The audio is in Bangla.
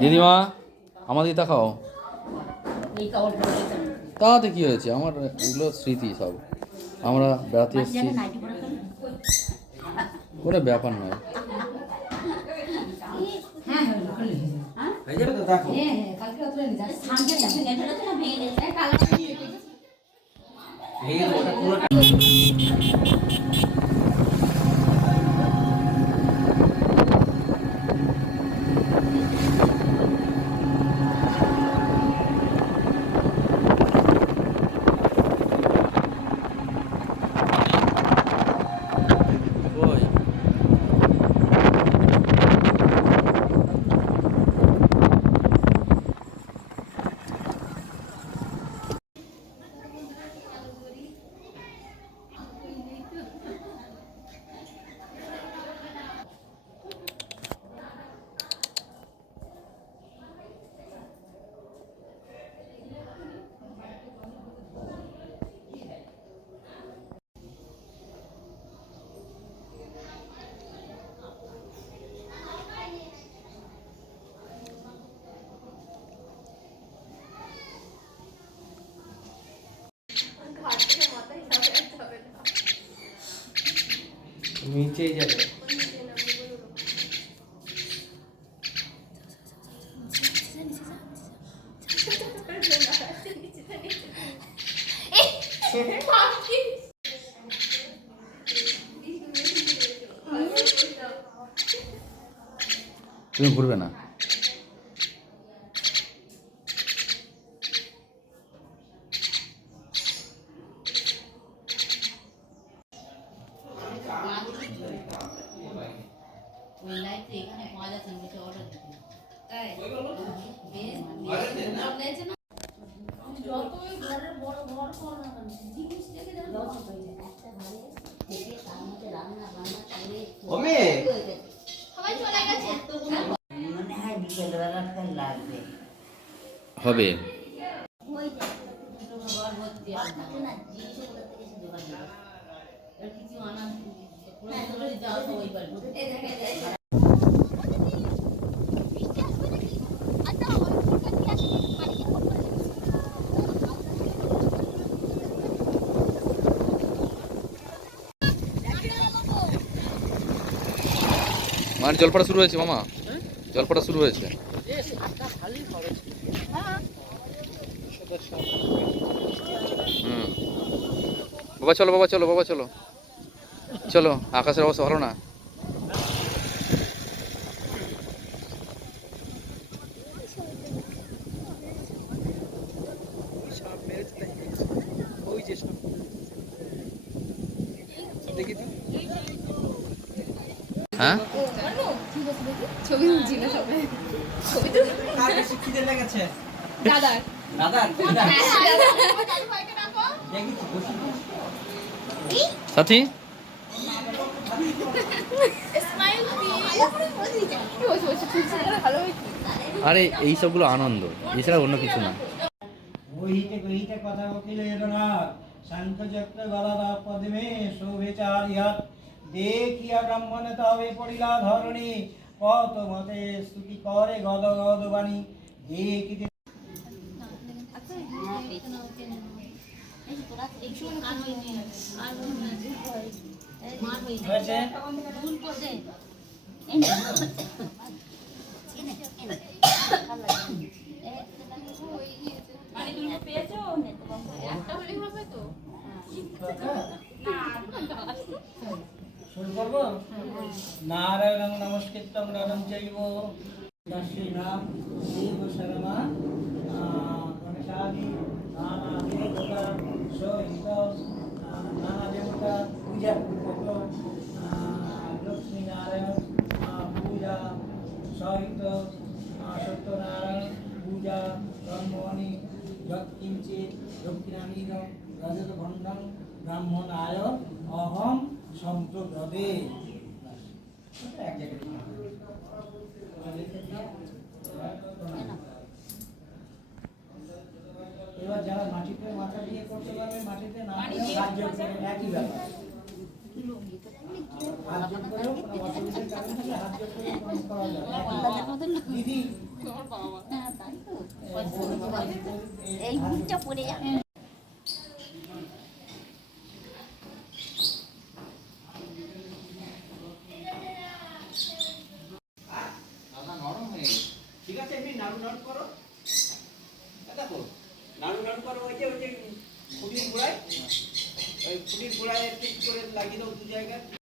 দিদিমা আমাদের তাকাও এই তাতে কি হয়েছে? আমার এগুলো স্মৃতি সব। আমরা বেড়াতে এসেছি। কোনো ব্যাপার নয়। হ্যাঁ হ্যাঁ খুলে দিয়েছে। হ্যাঁ হ্যাঁ হ্যাঁ কালকে রাত্রে নিয়ে যাস সামনে যাবে নেটটা তো না ভেঙে গেছে কালকে ওই নিচেই যাবে। তুমি ঘুরবে না? যতই ঘরের বড় ঘর কর না কেন জিনিস দেখে যেন পছন্দ হয়ে যায় একটা ঘরে থেকে তার মধ্যে রান্না বান্না করে ওমে সবাই চলে গেছে মনে হয়। বিকেলবেলাটা লাগবে হবে ওই কিছু আনা পুরো যাও মানে জল পড়া শুরু হয়েছে মামা? জল পড়া শুরু হয়েছে। হুম। বাবা চলো বাবা চলো বাবা চলো। চলো আকাশের অবস্থা ভালো না? হ্যাঁ? ছবি তুলছি না ছবি লেগেছে? দাদার। দাদার সাথী? হয়েছে আরে এই সবগুলো আনন্দ এছাড়া অন্য কিছু না। গহিতে গহিতে কথা পদ্মে চারিহাত দেখিয়া ব্রাহ্মণে তবে পড়িলা ধরণী। কত মতে স্তুতি করে গদ গদ বাণী? দেখিতে হয়েছে? শুরু করব? নারায়ণ নমস্কৃতম নরম চৈব। শ্রীরাম দেব শর্মা গণেশাদি সহিত নানা পূজা লক্ষ্মী নারায়ণ পূজা সহিত সত্যনারায়ণ পূজা কর্মণি যৎকিঞ্চিত দক্ষিণামিদ রজত ভণ্ডন অহম সম্প্রদে এক এবার যারা মাটিতে মাথা দিয়ে করতে পারবে মাটিতে না একই ব্যাপার। হাত জোড় করেও কোনো অসুবিধার কারণ হলে হাত জোড় করে করা যাবে দিদি হ্যাঁ, তাই তো। এই মুখটা পড়ে যাবে ঠিক আছে এমনি নাড়ু নাড়ু করো। দেখো করো, ওই যে ওই যে খুঁটির গোড়ায়, ওই খুঁটির গোড়ায় ঠিক করে লাগিয়ে দাও দু জায়গায়।